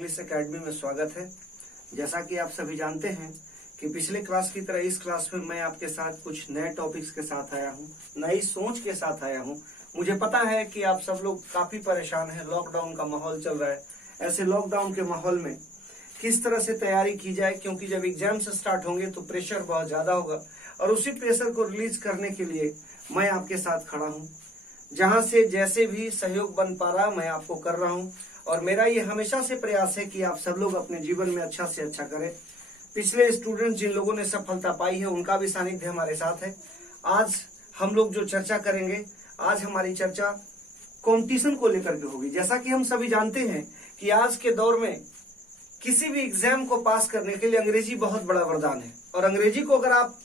English academy में स्वागत है। जैसा कि आप सभी जानते हैं कि पिछले क्लास की तरह इस क्लास में मैं आपके साथ कुछ नए टॉपिक्स के साथ आया हूं, नई सोच के साथ आया हूं। मुझे पता है कि आप सब लोग काफी परेशान हैं, लॉकडाउन का माहौल चल रहा है। ऐसे लॉकडाउन के माहौल में किस तरह से तैयारी की जाए, क्योंकि जब एग्जाम्स स्टार्ट होंगे तो प्रेशर बहुत ज्यादा होगा और उसी प्रेशर को रिलीज करने के लिए मैं आपके साथ खड़ा हूँ। जहां से जैसे भी सहयोग बन पा रहा मैं आपको कर रहा हूं और मेरा ये हमेशा से प्रयास है कि आप सब लोग अपने जीवन में अच्छा से अच्छा करें। पिछले स्टूडेंट जिन लोगों ने सफलता पाई है उनका भी सानिध्य हमारे साथ है। आज हम लोग जो चर्चा करेंगे, आज हमारी चर्चा कंपटीशन को लेकर के होगी। जैसा कि हम सभी जानते हैं कि आज के दौर में किसी भी एग्जाम को पास करने के लिए अंग्रेजी बहुत बड़ा वरदान है और अंग्रेजी को अगर आप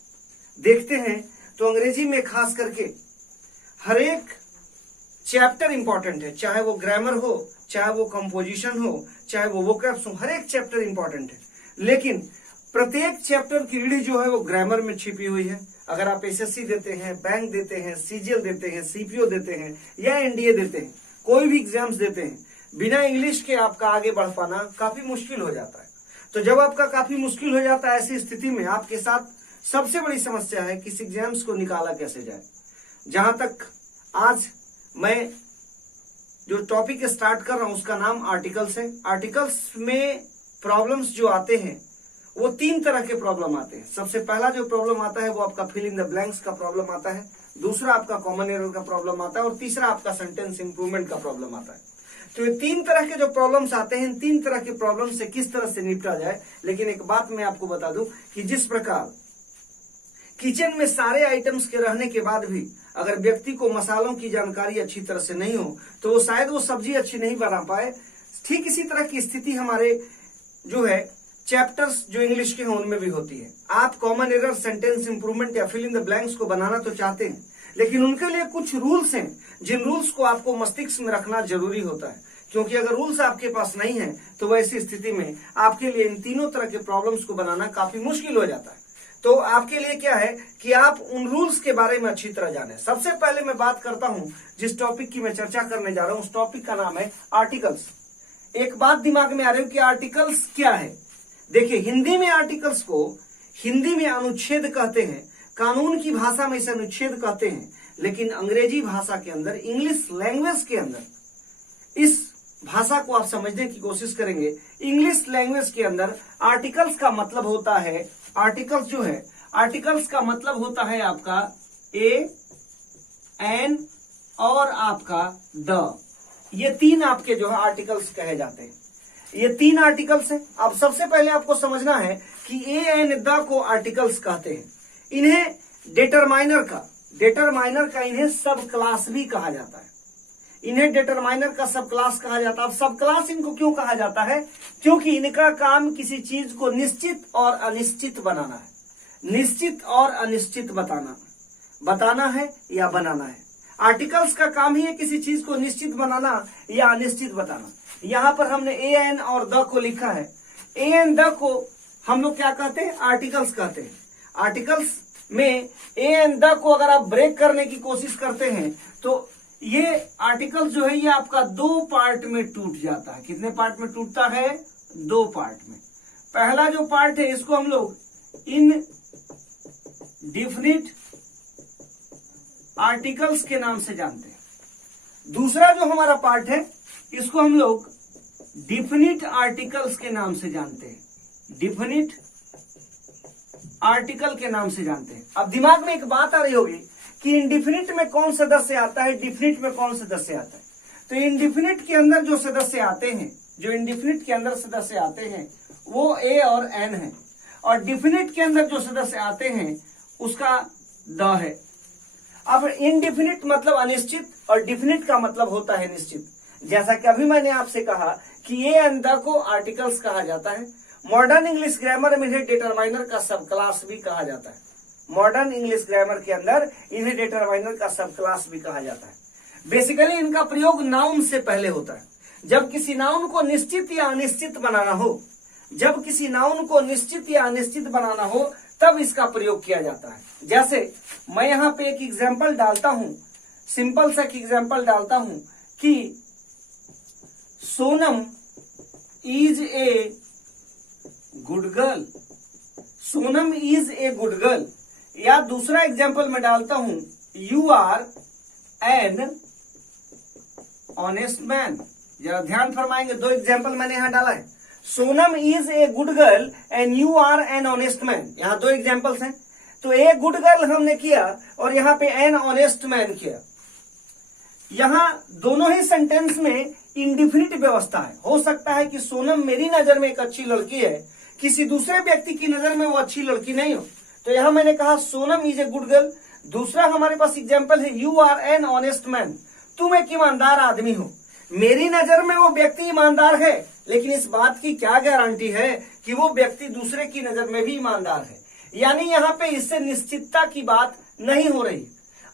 देखते हैं तो अंग्रेजी में खास करके हर एक चैप्टर इंपॉर्टेंट है, चाहे वो ग्रामर हो, चाहे वो कंपोजिशन हो, चाहे वो वोकैब्स हो, हर एक चैप्टर इंपॉर्टेंट है। लेकिन प्रत्येक चैप्टर की रीढ़ जो है वो ग्रामर में छिपी हुई है। अगर आप एसएससी देते हैं, बैंक देते हैं, सीजीएल देते हैं, सीपीओ देते हैं या एनडीए देते हैं, कोई भी एग्जाम्स देते हैं, बिना इंग्लिश के आपका आगे बढ़ पाना काफी मुश्किल हो जाता है। तो जब आपका काफी मुश्किल हो जाता है, ऐसी स्थिति में आपके साथ सबसे बड़ी समस्या है कि इस एग्जाम्स को निकाला कैसे जाए। जहां तक आज मैं जो टॉपिक स्टार्ट कर रहा हूं उसका नाम आर्टिकल्स है। आर्टिकल्स में प्रॉब्लम्स जो आते हैं वो तीन तरह के प्रॉब्लम आते हैं। सबसे पहला जो प्रॉब्लम आता है वो आपका फिल इन द ब्लैंक्स का प्रॉब्लम आता है, दूसरा आपका कॉमन एरर का प्रॉब्लम आता है और तीसरा आपका सेंटेंस इंप्रूवमेंट का प्रॉब्लम आता है। तो ये तीन तरह के जो प्रॉब्लम्स आते हैं, इन तीन तरह के प्रॉब्लम से किस तरह से निपटा जाए। लेकिन एक बात मैं आपको बता दूं कि जिस प्रकार किचन में सारे आइटम्स के रहने के बाद भी अगर व्यक्ति को मसालों की जानकारी अच्छी तरह से नहीं हो तो वो शायद वो सब्जी अच्छी नहीं बना पाए। ठीक इसी तरह की स्थिति हमारे जो है चैप्टर्स जो इंग्लिश के हैं उनमें भी होती है। आप कॉमन एरर, सेंटेंस इंप्रूवमेंट या फिल इन द ब्लैंक्स को बनाना तो चाहते हैं, लेकिन उनके लिए कुछ रूल्स हैं जिन रूल्स को आपको मस्तिष्क में रखना जरूरी होता है। क्योंकि अगर रूल्स आपके पास नहीं है तो वैसी स्थिति में आपके लिए इन तीनों तरह के प्रॉब्लम्स को बनाना काफी मुश्किल हो जाता है। तो आपके लिए क्या है कि आप उन रूल्स के बारे में अच्छी तरह जानें। सबसे पहले मैं बात करता हूं जिस टॉपिक की मैं चर्चा करने जा रहा हूं, उस टॉपिक का नाम है आर्टिकल्स। एक बात दिमाग में आ रही है कि आर्टिकल्स क्या है। देखिए, हिंदी में आर्टिकल्स को हिंदी में अनुच्छेद कहते हैं, कानून की भाषा में इसे अनुच्छेद कहते हैं, लेकिन अंग्रेजी भाषा के अंदर, इंग्लिश लैंग्वेज के अंदर, इस भाषा को आप समझने की कोशिश करेंगे। इंग्लिश लैंग्वेज के अंदर आर्टिकल्स का मतलब होता है, आर्टिकल्स जो है, आर्टिकल्स का मतलब होता है आपका ए, एन और आपका द। ये तीन आपके जो है आर्टिकल्स कहे जाते हैं। ये तीन आर्टिकल्स हैं। अब सबसे पहले आपको समझना है कि ए, एन, द को आर्टिकल्स कहते हैं। इन्हें डेटरमाइनर का इन्हें सब क्लास भी कहा जाता है। इन्हें डिटरमाइनर का सब क्लास कहा जाता है। अब सब क्लास इनको क्यों कहा जाता है? क्योंकि इनका काम किसी चीज को निश्चित और अनिश्चित बनाना है। निश्चित और अनिश्चित बताना है या बनाना है। आर्टिकल्स का काम ही है किसी चीज को निश्चित बनाना या अनिश्चित बताना। यहां पर हमने ए, एन और द को लिखा है। ए, एन, द को हम लोग क्या कहते हैं? आर्टिकल्स कहते हैं। आर्टिकल्स में ए, एन, द को अगर आप ब्रेक करने की कोशिश करते हैं तो ये आर्टिकल जो है ये आपका दो पार्ट में टूट जाता है। कितने पार्ट में टूटता है? दो पार्ट में। पहला जो पार्ट है इसको हम लोग इनडिफिनिट आर्टिकल्स के नाम से जानते हैं। दूसरा जो हमारा पार्ट है इसको हम लोग डिफिनिट आर्टिकल्स के नाम से जानते हैं। डिफिनिट आर्टिकल के नाम से जानते हैं। अब दिमाग में एक बात आ रही होगी कि इंडिफिनिट में कौन सदस्य आता है, डिफिनिट में कौन सदस्य आता है। तो इंडिफिनिट के अंदर जो सदस्य आते हैं, जो इंडिफिनिट के अंदर सदस्य आते हैं वो ए और एन है, और डिफिनिट के अंदर जो सदस्य आते हैं उसका द है। अब इनडिफिनिट मतलब अनिश्चित और डिफिनिट का मतलब होता है निश्चित। जैसा कि अभी मैंने आपसे कहा कि ए एंड द को आर्टिकल्स कहा जाता है। मॉडर्न इंग्लिश ग्रामर में इन्हें डिटरमाइनर का सब क्लास भी कहा जाता है। मॉडर्न इंग्लिश ग्रामर के अंदर इन्हें डिटरमाइनर का सब क्लास भी कहा जाता है। बेसिकली इनका प्रयोग नाउन से पहले होता है। जब किसी नाउन को निश्चित या अनिश्चित बनाना हो, जब किसी नाउन को निश्चित या अनिश्चित बनाना हो तब इसका प्रयोग किया जाता है। जैसे मैं यहां पे एक एग्जांपल डालता हूं, सिंपल सा एग्जांपल डालता हूं कि Sonam is a good girl, Sonam is a good girl. या दूसरा एग्जाम्पल मैं डालता हूं, you are an honest man. जरा ध्यान फरमाएंगे, दो एग्जाम्पल मैंने यहां डाला है, Sonam is a good girl and you are an honest man. यहां दो एग्जाम्पल्स हैं, तो ए गुड गर्ल हमने किया और यहां पे एन ऑनेस्ट मैन किया। यहां दोनों ही सेंटेंस में इंडिफिनिट व्यवस्था है। हो सकता है कि सोनम मेरी नजर में एक अच्छी लड़की है, किसी दूसरे व्यक्ति की नजर में वो अच्छी लड़की नहीं हो, तो यहां मैंने कहा Sonam is a good girl. दूसरा हमारे पास एग्जाम्पल है, you are an honest man, तुम एक ईमानदार आदमी हो। मेरी नजर में वो व्यक्ति ईमानदार है, लेकिन इस बात की क्या गारंटी है कि वो व्यक्ति दूसरे की नजर में भी ईमानदार है। यानी यहाँ पे इससे निश्चितता की बात नहीं हो रही,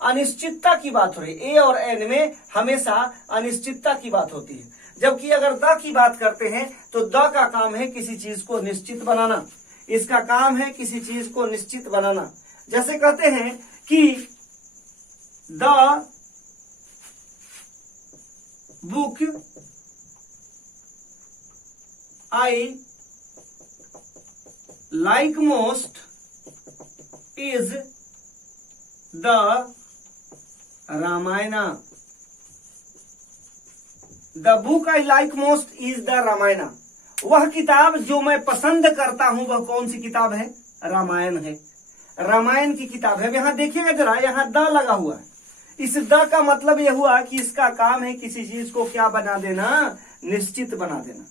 अनिश्चितता की बात हो रही। ए और एन में हमेशा अनिश्चितता की बात होती है, जबकि अगर द की बात करते हैं तो द का काम है किसी चीज को निश्चित बनाना, इसका काम है किसी चीज को निश्चित बनाना। जैसे कहते हैं कि the book I like most is the Ramayana. The book I like most is the Ramayana. वह किताब जो मैं पसंद करता हूं वह कौन सी किताब है? रामायण है, रामायण की किताब है। यहां देखिएगा जरा, यहां द लगा हुआ है। इस द का मतलब यह हुआ कि इसका काम है किसी चीज को क्या बना देना? निश्चित बना देना।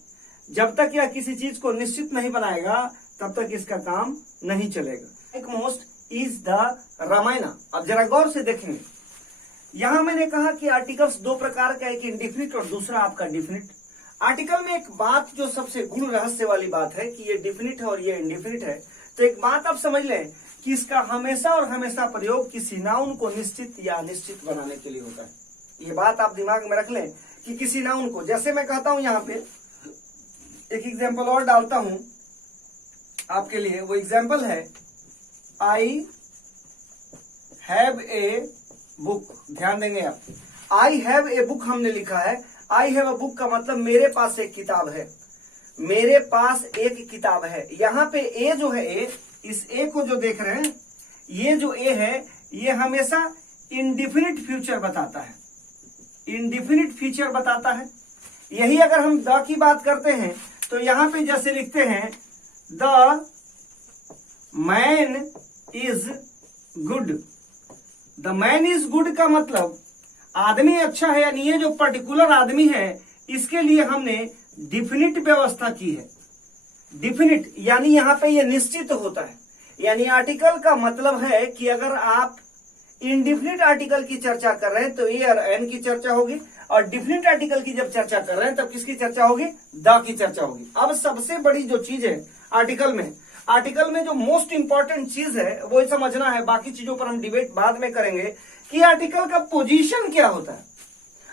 जब तक यह किसी चीज को निश्चित नहीं बनाएगा तब तक इसका काम नहीं चलेगा। Like most is the Ramayana. अब जरा गौर से देखेंगे, यहां मैंने कहा कि आर्टिकल्स दो प्रकार का, एक इंडिफिनिट और दूसरा आपका डिफिनिट। आर्टिकल में एक बात जो सबसे गूढ़ रहस्य वाली बात है कि ये डिफिनिट है और ये इंडिफिनिट है, तो एक बात आप समझ लें कि इसका हमेशा और हमेशा प्रयोग किसी नाउन को निश्चित या अनिश्चित बनाने के लिए होता है। ये बात आप दिमाग में रख लें कि किसी नाउन को, जैसे मैं कहता हूं, यहां पे एक एग्जाम्पल और डालता हूं आपके लिए। वो एग्जाम्पल है, आई हैव ए बुक। ध्यान देंगे आप, आई हैव ए बुक हमने लिखा है। आई हैव ए बुक का मतलब मेरे पास एक किताब है, मेरे पास एक किताब है। यहां पे ए जो है, ए, इस ए को जो देख रहे हैं, ये जो ए है ये हमेशा इंडिफिनिट फ्यूचर बताता है, इंडिफिनिट फ्यूचर बताता है। यही अगर हम द की बात करते हैं तो यहां पे जैसे लिखते हैं, the man is good. The man is good का मतलब आदमी अच्छा है, यानी ये जो पर्टिकुलर आदमी है इसके लिए हमने डिफिनिट व्यवस्था की है। डिफिनिट यानी यहां पे ये निश्चित होता है। यानी आर्टिकल का मतलब है कि अगर आप इंडिफिनिट आर्टिकल की चर्चा कर रहे हैं तो ए और एन की चर्चा होगी, और डिफिनिट आर्टिकल की जब चर्चा कर रहे हैं तब किसकी चर्चा होगी? द की चर्चा होगी। अब सबसे बड़ी जो चीज है आर्टिकल में जो मोस्ट इंपॉर्टेंट चीज है वो समझना है। बाकी चीजों पर हम डिबेट बाद में करेंगे कि आर्टिकल का पोजीशन क्या होता है,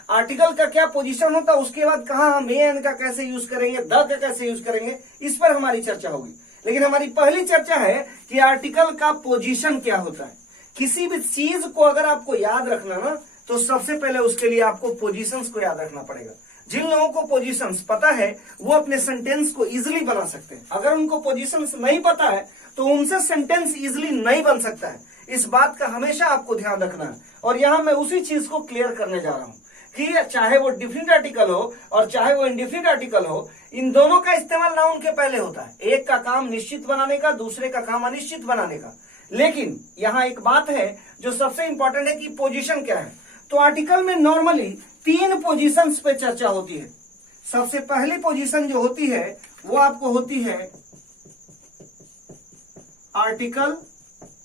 आर्टिकल का क्या पोजीशन होता है, उसके बाद कहा हम ए एन का कैसे यूज करेंगे, द का कैसे यूज करेंगे, इस पर हमारी चर्चा होगी। लेकिन हमारी पहली चर्चा है कि आर्टिकल का पोजीशन क्या होता है। किसी भी चीज को अगर आपको याद रखना ना, तो सबसे पहले उसके लिए आपको पोजीशंस को याद रखना पड़ेगा। जिन लोगों को पोजीशंस पता है वो अपने सेंटेंस को इजिली बना सकते हैं। अगर उनको पोजीशंस नहीं पता है तो उनसे सेंटेंस इजिली नहीं बन सकता है। इस बात का हमेशा आपको ध्यान रखना है। और यहां मैं उसी चीज को क्लियर करने जा रहा हूं कि चाहे वो डिफिनिट आर्टिकल हो और चाहे वो इंडिफिनिट आर्टिकल हो, इन दोनों का इस्तेमाल नाउन के पहले होता है। एक का काम निश्चित बनाने का, दूसरे का काम अनिश्चित बनाने का। लेकिन यहां एक बात है जो सबसे इंपॉर्टेंट है कि पोजीशन क्या है। तो आर्टिकल में नॉर्मली 3 पोजीशंस पे चर्चा होती है। सबसे पहली पोजीशन जो होती है वो आपको होती है आर्टिकल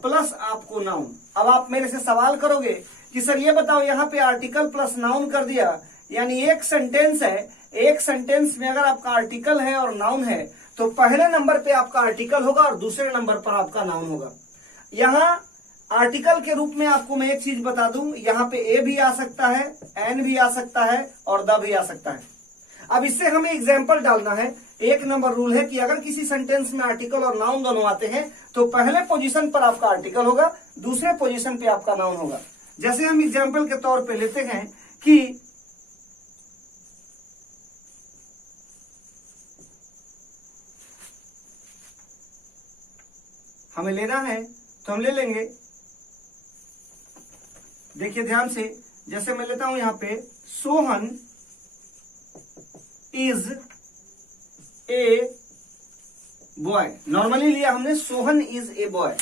प्लस आपको नाउन। अब आप मेरे से सवाल करोगे कि सर ये बताओ, यहां पे आर्टिकल प्लस नाउन कर दिया, यानी एक सेंटेंस है, एक सेंटेंस में अगर आपका आर्टिकल है और नाउन है तो पहले नंबर पे आपका आर्टिकल होगा और दूसरे नंबर पर आपका नाउन होगा। यहां आर्टिकल के रूप में आपको मैं एक चीज बता दूं, यहां पे ए भी आ सकता है, एन भी आ सकता है और द भी आ सकता है। अब इससे हमें एग्जाम्पल डालना है। एक नंबर रूल है कि अगर किसी सेंटेंस में आर्टिकल और नाउन दोनों आते हैं तो पहले पोजीशन पर आपका आर्टिकल होगा, दूसरे पोजीशन पे आपका नाउन होगा। जैसे हम एग्जाम्पल के तौर पे लेते हैं कि हमें लेना है तो हम ले लेंगे। देखिए ध्यान से, जैसे मैं लेता हूं यहां पे Sohan is a boy, normally लिया हमने सोहन इज ए बॉय।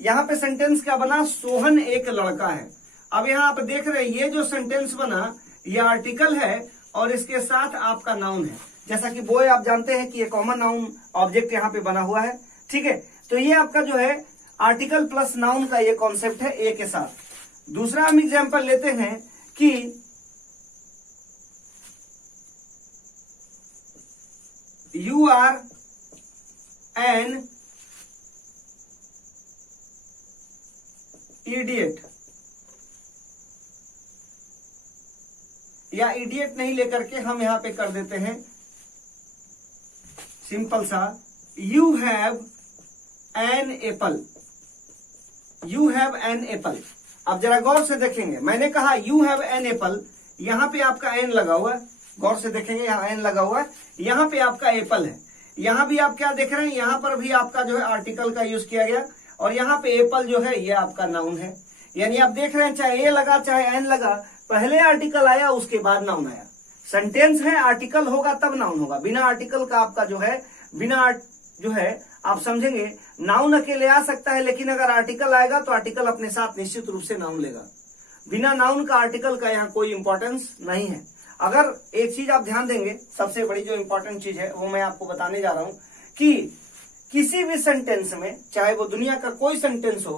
यहां पे सेंटेंस क्या बना, सोहन एक लड़का है। अब यहां आप देख रहे हैं ये जो सेंटेंस बना ये आर्टिकल है और इसके साथ आपका नाउन है। जैसा कि बॉय आप जानते हैं कि ये कॉमन नाउन ऑब्जेक्ट यहां पे बना हुआ है, ठीक है। तो ये आपका जो है आर्टिकल प्लस नाउन का ये कॉन्सेप्ट है ए के साथ। दूसरा हम एग्जांपल लेते हैं कि यू आर एन इडियट, या इडियट नहीं लेकर के हम यहां पे कर देते हैं सिंपल सा you have an apple, you have an apple. अब जरा गौर से देखेंगे, मैंने कहा यू हैव एन एप्पल, यहां पे आपका एन लगा हुआ है, गौर से देखेंगे यहां एन लगा हुआ है, यहां पे आपका एप्पल है। यहां भी आप क्या देख रहे हैं, यहां पर भी आपका जो है आर्टिकल का यूज किया गया और यहां पे एप्पल जो है ये आपका नाउन है। यानी आप देख रहे हैं चाहे ए लगा चाहे एन लगा, पहले आर्टिकल आया उसके बाद नाउन आया। सेंटेंस है आर्टिकल होगा तब नाउन होगा, बिना आर्टिकल का आपका जो है बिना जो है आप समझेंगे नाउन अकेले आ सकता है, लेकिन अगर आर्टिकल आएगा तो आर्टिकल अपने साथ निश्चित रूप से नाउन लेगा। बिना नाउन का आर्टिकल का यहाँ कोई इंपॉर्टेंस नहीं है। अगर एक चीज आप ध्यान देंगे, सबसे बड़ी जो इंपॉर्टेंट चीज है वो मैं आपको बताने जा रहा हूं कि किसी भी सेंटेंस में, चाहे वो दुनिया का कोई सेंटेंस हो,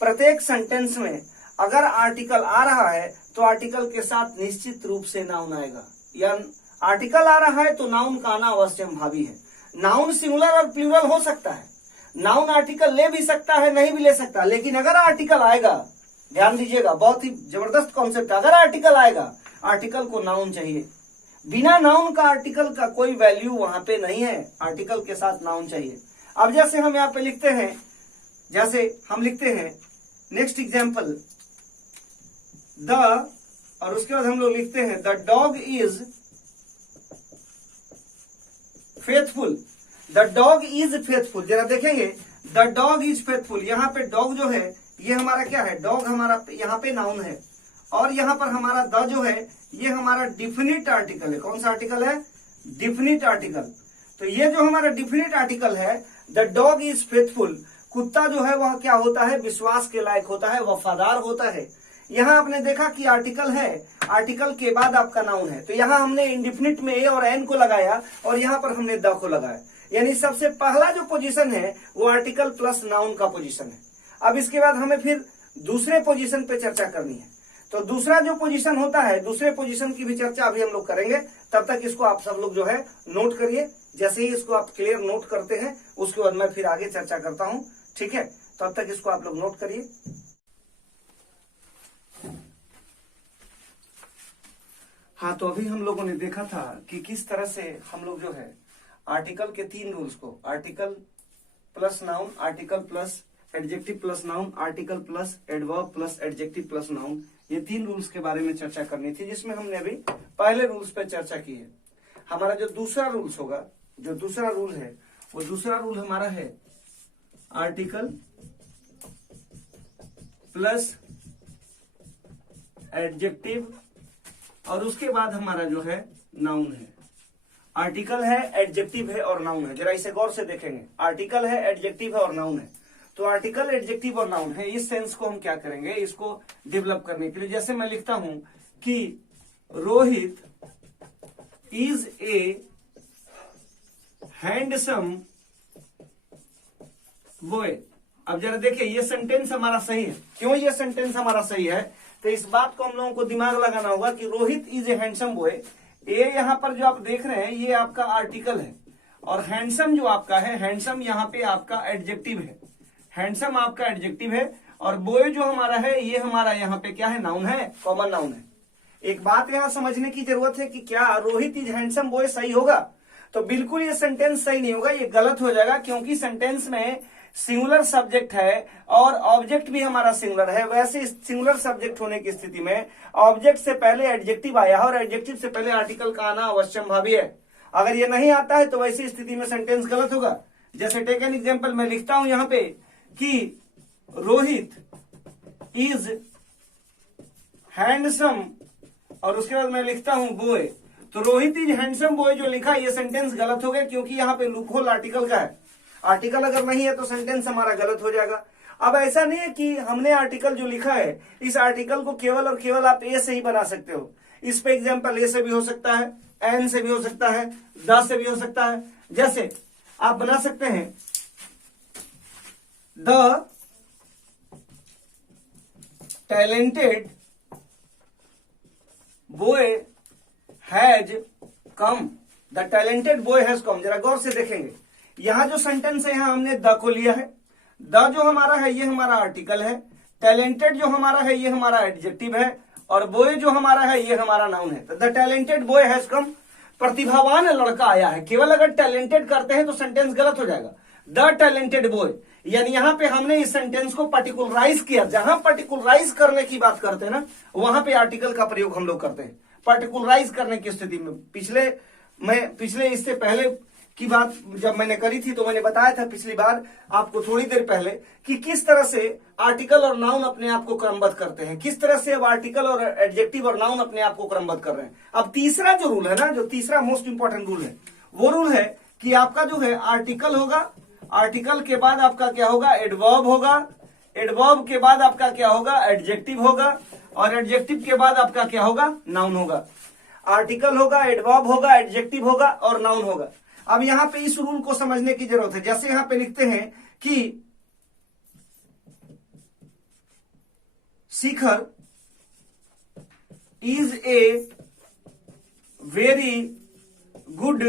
प्रत्येक सेंटेंस में अगर आर्टिकल आ रहा है तो आर्टिकल के साथ निश्चित रूप से नाउन आएगा। या आर्टिकल आ रहा है तो नाउन का आना अवश्यंभावी है। नाउन सिंगुलर और प्लूरल हो सकता है, नाउन आर्टिकल ले भी सकता है नहीं भी ले सकता, लेकिन अगर आर्टिकल आएगा, ध्यान दीजिएगा बहुत ही जबरदस्त कॉन्सेप्ट, अगर आर्टिकल आएगा आर्टिकल को नाउन चाहिए। बिना नाउन का आर्टिकल का कोई वैल्यू वहां पे नहीं है, आर्टिकल के साथ नाउन चाहिए। अब जैसे हम यहाँ पे लिखते हैं, जैसे हम लिखते हैं नेक्स्ट एग्जाम्पल द, और उसके बाद हम लोग लिखते हैं the dog is faithful, the dog is faithful. जरा देखेंगे द डॉग इज फेथफुल, यहाँ पे डॉग जो है ये हमारा क्या है, डॉग हमारा यहाँ पे नाउन है और यहाँ पर हमारा द जो है ये हमारा डिफिनिट आर्टिकल है। कौन सा आर्टिकल है, डिफिनिट आर्टिकल। तो ये जो हमारा डिफिनिट आर्टिकल है द डॉग इज फेथफुल, कुत्ता जो है वह क्या होता है, विश्वास के लायक होता है, वफादार होता है। यहाँ आपने देखा कि आर्टिकल है, आर्टिकल के बाद आपका नाउन है, तो यहाँ हमने इंडिफिनिट में ए और एन को लगाया और यहाँ पर हमने द को लगाया। यानी सबसे पहला जो पोजीशन है वो आर्टिकल प्लस नाउन का पोजीशन है। अब इसके बाद हमें फिर दूसरे पोजीशन पे चर्चा करनी है। तो दूसरा जो पोजीशन होता है, दूसरे पोजीशन की भी चर्चा अभी हम लोग करेंगे। तब तक इसको आप सब लोग जो है नोट करिए। जैसे ही इसको आप क्लियर नोट करते हैं उसके बाद मैं फिर आगे चर्चा करता हूं, ठीक है। तब तक इसको आप लोग नोट करिए। हाँ, तो अभी हम लोगों ने देखा था कि किस तरह से हम लोग जो है आर्टिकल के 3 रूल्स को, article plus noun, article plus adjective plus noun, article plus adverb plus adjective plus noun, ये 3 रूल्स के बारे में चर्चा करनी थी, जिसमें हमने अभी पहले रूल्स पे चर्चा की है। हमारा जो दूसरा रूल्स होगा, जो दूसरा रूल है वो दूसरा रूल हमारा है आर्टिकल प्लस एडजेक्टिव और उसके बाद हमारा जो है नाउन है। आर्टिकल है, एडजेक्टिव है और नाउन है। जरा इसे गौर से देखेंगे, आर्टिकल है, एडजेक्टिव है और नाउन है। तो आर्टिकल, एडजेक्टिव और नाउन है, इस सेंस को हम क्या करेंगे, इसको डेवलप करने के लिए, जैसे मैं लिखता हूं कि Rohit is a handsome boy. अब जरा देखिए ये सेंटेंस हमारा सही है। क्यों ये सेंटेंस हमारा सही है, तो इस बात को हम लोगों को दिमाग लगाना होगा कि Rohit is a handsome boy. ए यहाँ पर जो आप देख रहे हैं ये आपका आर्टिकल है और हैंडसम जो आपका है, हैंडसम यहाँ पे आपका एडजेक्टिव है, हैंडसम आपका एडजेक्टिव है और बॉय जो हमारा है ये हमारा यहाँ पे क्या है, नाउन है, कॉमन नाउन है। एक बात यहाँ समझने की जरूरत है कि क्या रोहित इज हैंडसम बॉय सही होगा, तो बिल्कुल ये सेंटेंस सही नहीं होगा, ये गलत हो जाएगा, क्योंकि सेंटेंस में सिंगुलर सब्जेक्ट है और ऑब्जेक्ट भी हमारा सिंगुलर है। वैसे सिंगुलर सब्जेक्ट होने की स्थिति में ऑब्जेक्ट से पहले एडजेक्टिव आया है और एडजेक्टिव से पहले आर्टिकल का आना अवश्यंभावी है। अगर ये नहीं आता है तो वैसी स्थिति में सेंटेंस गलत होगा। जैसे टेक एन एग्जांपल, मैं लिखता हूं यहाँ पे कि रोहित इज हैंडसम और उसके बाद मैं लिखता हूं बॉय, तो रोहित इज हैंडसम बॉय जो लिखा ये सेंटेंस गलत हो गया, क्योंकि यहाँ पे लूपहोल आर्टिकल का है। आर्टिकल अगर नहीं है तो सेंटेंस हमारा गलत हो जाएगा। अब ऐसा नहीं है कि हमने आर्टिकल जो लिखा है इस आर्टिकल को केवल और केवल आप ए से ही बना सकते हो। इस पे एग्जाम्पल ए से भी हो सकता है, एन से भी हो सकता है, द से भी हो सकता है। जैसे आप बना सकते हैं the talented boy has come, the talented boy has come. जरा गौर से देखेंगे, यहां जो सेंटेंस है यहां हमने द को लिया है। द जो हमारा है ये हमारा आर्टिकल है, टैलेंटेड जो हमारा है ये हमारा एडजेक्टिव है, और बॉय जो हमारा है ये हमारा नाउन है। तो the talented boy has come, प्रतिभावान लड़का आया है। केवल अगर टैलेंटेड करते हैं तो सेंटेंस गलत हो जाएगा। द टैलेंटेड बॉय, यानी यहां पे हमने इस सेंटेंस को पर्टिकुलराइज किया। जहां पर्टिकुलराइज करने की बात करते हैं ना, वहां पे आर्टिकल का प्रयोग हम लोग करते हैं पर्टिकुलराइज करने की स्थिति में। पिछले इससे पहले की बात जब मैंने करी थी तो मैंने बताया था पिछली बार आपको थोड़ी देर पहले कि किस तरह से आर्टिकल और नाउन अपने आप को क्रमबद्ध करते हैं, किस तरह से अब आर्टिकल और एडजेक्टिव और नाउन अपने आप को क्रमबद्ध कर रहे हैं। अब तीसरा जो रूल है ना, जो तीसरा मोस्ट इंपॉर्टेंट रूल है, वो रूल है कि आपका जो है आर्टिकल होगा, आर्टिकल के बाद आपका क्या होगा, एडवर्ब होगा, एडवर्ब के बाद आपका क्या होगा, एडजेक्टिव होगा, और एडजेक्टिव के बाद आपका क्या होगा, नाउन होगा। आर्टिकल होगा, एडवर्ब होगा, एडजेक्टिव होगा और नाउन होगा। अब यहां पे इस रूल को समझने की जरूरत है। जैसे यहां पे लिखते हैं कि Shikhar is a very good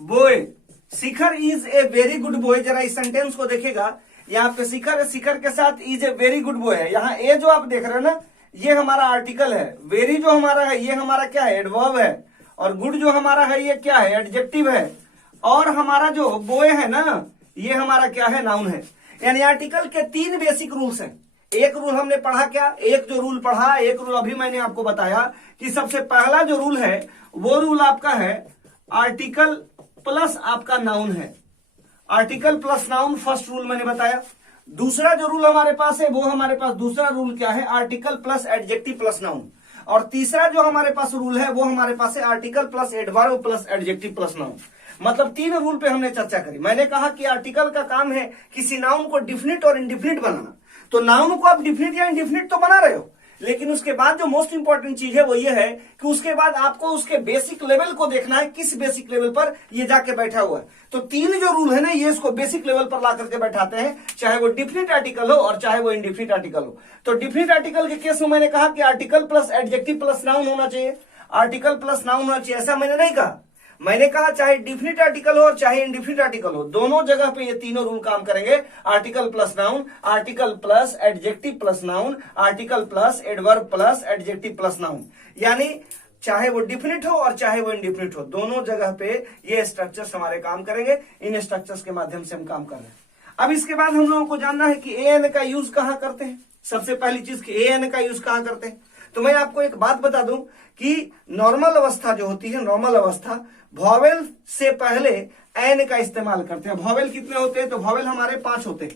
boy, Shikhar is a very good boy. जरा इस सेंटेंस को देखेगा, यहाँ पे शिखर है, शिखर के साथ is a very good boy है। यहाँ ए जो आप देख रहे हैं ना, ये हमारा आर्टिकल है, वेरी जो हमारा है ये हमारा क्या है, एडवर्ब है, और गुड जो हमारा है ये क्या है, एडजेक्टिव है, और हमारा जो बॉय है ना ये हमारा क्या है, नाउन है। यानी आर्टिकल के 3 बेसिक रूल्स हैं। एक रूल हमने पढ़ा क्या, एक जो रूल पढ़ा, एक रूल अभी मैंने आपको बताया कि सबसे पहला जो रूल है वो रूल आपका है आर्टिकल प्लस आपका नाउन है। Article plus noun first rule मैंने बताया। दूसरा जो रूल हमारे पास है वो हमारे पास दूसरा रूल क्या है, article plus adjective plus noun. और तीसरा जो हमारे पास रूल है वो हमारे पास है article plus adverb plus adjective plus noun. मतलब 3 रूल पे हमने चर्चा करी। मैंने कहा कि आर्टिकल का काम है किसी नाउन को डिफिनिट और इनडिफिनिट बनाना। तो नाउन को आप डिफिनिट या इनडिफिनिट तो बना रहे हो, लेकिन उसके बाद जो मोस्ट इंपॉर्टेंट चीज है वो ये है कि उसके बाद आपको उसके बेसिक लेवल को देखना है, किस बेसिक लेवल पर ये जाके बैठा हुआ है। तो 3 जो रूल है ना, ये इसको बेसिक लेवल पर ला करके बैठाते हैं, चाहे वो डिफिनिट आर्टिकल हो और चाहे वो इनडिफिनिट आर्टिकल हो। तो डिफिनिट आर्टिकल के केस में मैंने कहा कि article plus adjective plus noun होना चाहिए, आर्टिकल प्लस नाउन होना चाहिए। ऐसा मैंने नहीं कहा, मैंने कहा चाहे डिफिनिट आर्टिकल हो और चाहे इनडिफिनिट आर्टिकल हो, दोनों जगह पे ये तीनों रूल काम करेंगे। Article plus noun, article plus adjective plus noun, article plus adverb plus adjective plus noun. यानी चाहे वो डिफिनिट हो और चाहे वो इनडिफिनिट हो, दोनों जगह पे ये स्ट्रक्चर्स हमारे काम करेंगे। इन स्ट्रक्चर्स के माध्यम से हम काम कर रहे हैं। अब इसके बाद हम लोगों को जानना है कि एन का यूज कहां करते हैं। सबसे पहली चीज कि एन का यूज कहां करते हैं। तो मैं आपको एक बात बता दूं कि नॉर्मल अवस्था जो होती है, नॉर्मल अवस्था, वॉवेल से पहले एन का इस्तेमाल करते हैं। वॉवेल कितने होते हैं, तो वॉवेल हमारे 5 होते हैं।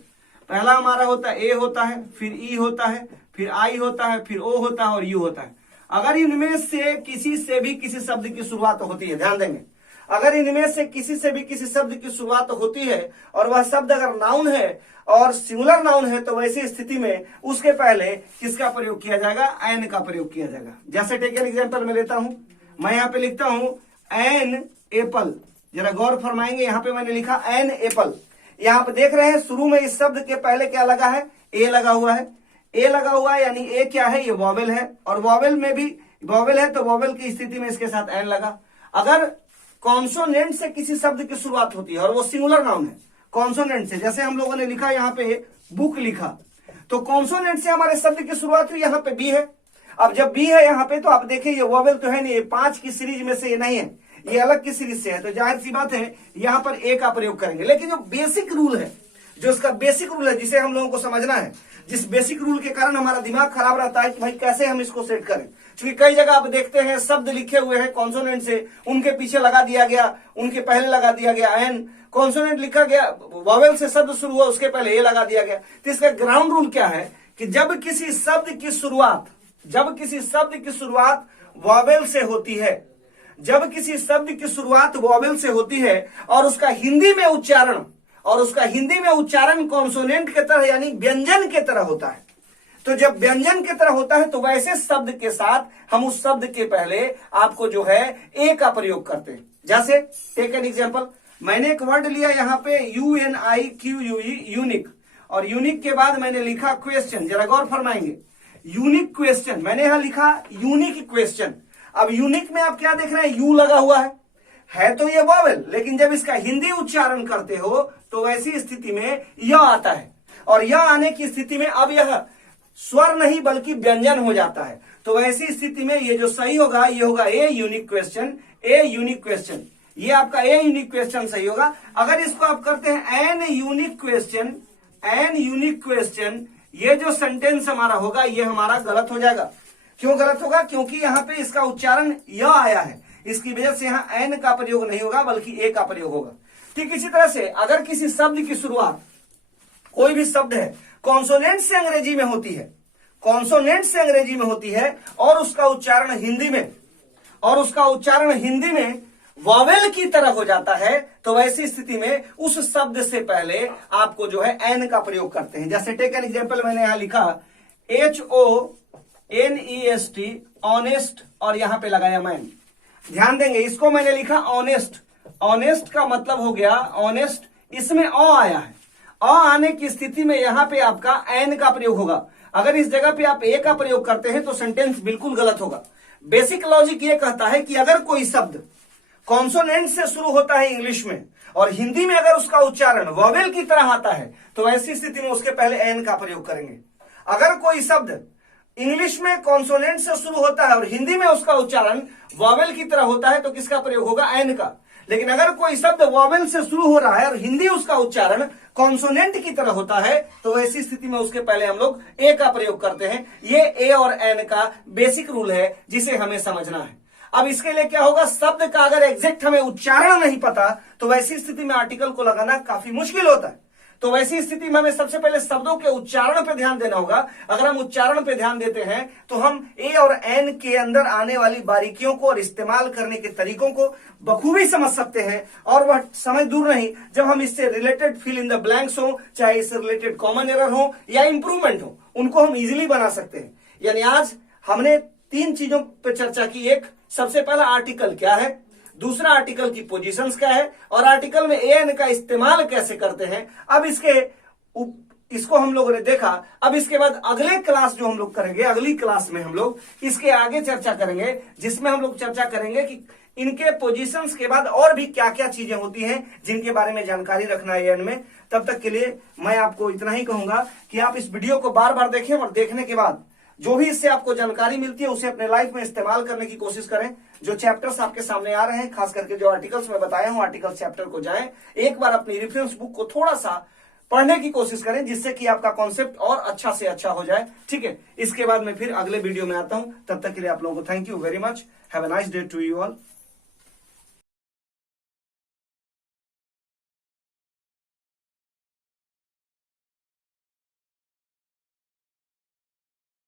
पहला हमारा होता है ए होता है, फिर ई होता है, फिर आई होता है, फिर ओ होता है और यू होता है। अगर इनमें से किसी से भी किसी शब्द की शुरुआत होती है, ध्यान देंगे, अगर इनमें से किसी से भी किसी शब्द की शुरुआत होती है और वह शब्द अगर नाउन है और सिंगुलर नाउन है, तो वैसी स्थिति में उसके पहले किसका प्रयोग किया जाएगा, एन का प्रयोग किया जाएगा। जैसे टेक एन एग्जांपल में लेता हूं, मैं यहां पे लिखता हूं एन एप्पल। जरा गौर फरमाएंगे, यहां पे मैंने लिखा एन एप्पल। यहां पे देख रहे हैं शुरू में इस शब्द के पहले क्या लगा है, ए लगा हुआ है। ए लगा हुआ है यानी ए क्या है, ये वॉवेल है, और वॉवेल में भी वॉवेल है तो वॉवेल की स्थिति में इसके साथ एन लगा। अगर कॉन्सोनेंट से किसी शब्द की शुरुआत होती है और वो सिंगुलर नाउन है, कॉन्सोनेंट से, जैसे हम लोगों ने लिखा यहाँ पे बुक लिखा, तो कॉन्सोनेंट से हमारे शब्द की शुरुआत हुई, यहाँ पे बी है। अब जब बी है यहाँ पे तो आप देखिए ये वॉवेल तो है नहीं, ये 5 की सीरीज में से ये नहीं है, ये अलग की सीरीज से है, तो जाहिर सी बात है यहाँ पर ए का प्रयोग करेंगे। लेकिन जो बेसिक रूल है, जो इसका बेसिक रूल है, जिसे हम लोगों को समझना है, जिस बेसिक रूल के कारण हमारा दिमाग खराब रहता है कि भाई कैसे हम इसको सेट करें। क्योंकि कई जगह आप देखते हैं शब्द लिखे हुए हैं कॉन्सोनेंट से, उनके पीछे लगा दिया गया, उनके पहले लगा दिया गया एन। कॉन्सोनेंट लिखा गया, वॉवेल से शब्द शुरू हुआ, उसके पहले ए लगा दिया गया। तो इसका ग्राउंड रूल क्या है कि जब किसी शब्द की शुरुआत वॉवेल से होती है, जब किसी शब्द की शुरुआत वॉवेल से होती है और उसका हिंदी में उच्चारण कॉन्सोनेंट के तरह यानी व्यंजन के तरह होता है, तो जब व्यंजन के तरह होता है तो वैसे शब्द के साथ हम उस शब्द के पहले आपको जो है ए का प्रयोग करते हैं। जैसे टेक एन एग्जांपल, मैंने एक वर्ड लिया यहां पे UNIQUE, यूनिक, और यूनिक के बाद मैंने लिखा क्वेश्चन। जरा गौर फरमाएंगे, यूनिक क्वेश्चन, मैंने यहां लिखा यूनिक क्वेश्चन। अब यूनिक में आप क्या देख रहे हैं, यू लगा हुआ है तो ये वॉवेल, लेकिन जब इसका हिंदी उच्चारण करते हो तो वैसी स्थिति में यह आता है, और यह आने की स्थिति में अब यह स्वर नहीं बल्कि व्यंजन हो जाता है। तो वैसी स्थिति में ये जो सही होगा ये होगा a unique question, a unique question, ये आपका ए यूनिक क्वेश्चन सही होगा। अगर इसको आप करते हैं एन यूनिक क्वेश्चन, ये जो सेंटेंस हमारा होगा ये हमारा गलत हो जाएगा। क्यों गलत होगा? क्योंकि यहां पे इसका उच्चारण य आया है, इसकी वजह से यहां एन का प्रयोग नहीं होगा बल्कि ए का प्रयोग होगा। ठीक इसी तरह से अगर किसी शब्द की शुरुआत, कोई भी शब्द है, कॉन्सोनेंट से अंग्रेजी में होती है और उसका उच्चारण हिंदी में वॉवेल की तरह हो जाता है, तो वैसी स्थिति में उस शब्द से पहले आपको जो है एन का प्रयोग करते हैं। जैसे टेक एन एग्जांपल, मैंने यहां लिखा HONEST, ऑनेस्ट, और यहां पे लगाया मैन। ध्यान देंगे, इसको मैंने लिखा ऑनेस्ट, ऑनेस्ट का मतलब हो गया ऑनेस्ट, इसमें अ आया है, अ आने की स्थिति में यहां पे आपका एन का प्रयोग होगा। अगर इस जगह पे आप ए का प्रयोग करते हैं तो सेंटेंस बिल्कुल गलत होगा। बेसिक लॉजिक ये कहता है कि अगर कोई शब्द कॉन्सोनेंट से शुरू होता है इंग्लिश में और हिंदी में अगर उसका उच्चारण वॉवेल की तरह आता है तो ऐसी स्थिति में उसके पहले एन का प्रयोग करेंगे। अगर कोई शब्द इंग्लिश में कॉन्सोनेंट से शुरू होता है और हिंदी में उसका उच्चारण वॉवेल की तरह होता है तो किसका प्रयोग होगा? एन का। लेकिन अगर कोई शब्द वॉवेल से शुरू हो रहा है और हिंदी उसका उच्चारण कॉन्सोनेंट की तरह होता है तो ऐसी स्थिति में उसके पहले हम लोग ए का प्रयोग करते हैं। ये ए और एन का बेसिक रूल है जिसे हमें समझना है। अब इसके लिए क्या होगा, शब्द का अगर एग्जैक्ट हमें उच्चारण नहीं पता तो वैसी स्थिति में आर्टिकल को लगाना काफी मुश्किल होता है। तो वैसी स्थिति में हमें सबसे पहले शब्दों के उच्चारण पे ध्यान देना होगा। अगर हम उच्चारण पे ध्यान देते हैं तो हम ए और एन के अंदर आने वाली बारीकियों को और इस्तेमाल करने के तरीकों को बखूबी समझ सकते हैं, और वह समय दूर नहीं जब हम इससे related fill in the blanks हो, चाहे इससे रिलेटेड कॉमन एरर हो या इंप्रूवमेंट हो, उनको हम इजिली बना सकते हैं। यानी आज हमने 3 चीजों पर चर्चा की। एक, सबसे पहला आर्टिकल क्या है, दूसरा आर्टिकल की पोजीशंस क्या है, और आर्टिकल में एन का इस्तेमाल कैसे करते हैं। अब इसको हम लोगों ने देखा। अब इसके बाद अगले क्लास जो हम लोग करेंगे, अगली क्लास में हम लोग इसके आगे चर्चा करेंगे, जिसमें हम लोग चर्चा करेंगे कि इनके पोजीशंस के बाद और भी क्या क्या चीजें होती हैं जिनके बारे में जानकारी रखना है एन में। तब तक के लिए मैं आपको इतना ही कहूंगा कि आप इस वीडियो को बार बार देखें और देखने के बाद जो भी इससे आपको जानकारी मिलती है उसे अपने लाइफ में इस्तेमाल करने की कोशिश करें। जो चैप्टर्स आपके सामने आ रहे हैं, खास करके जो आर्टिकल्स मैं बताया हूं, आर्टिकल चैप्टर को जाएं, एक बार अपनी रेफरेंस बुक को थोड़ा सा पढ़ने की कोशिश करें, जिससे कि आपका कॉन्सेप्ट और अच्छा से अच्छा हो जाए। ठीक है, इसके बाद मैं फिर अगले वीडियो में आता हूं। तब तक के लिए आप लोगों को thank you very much. Have a nice day to you all.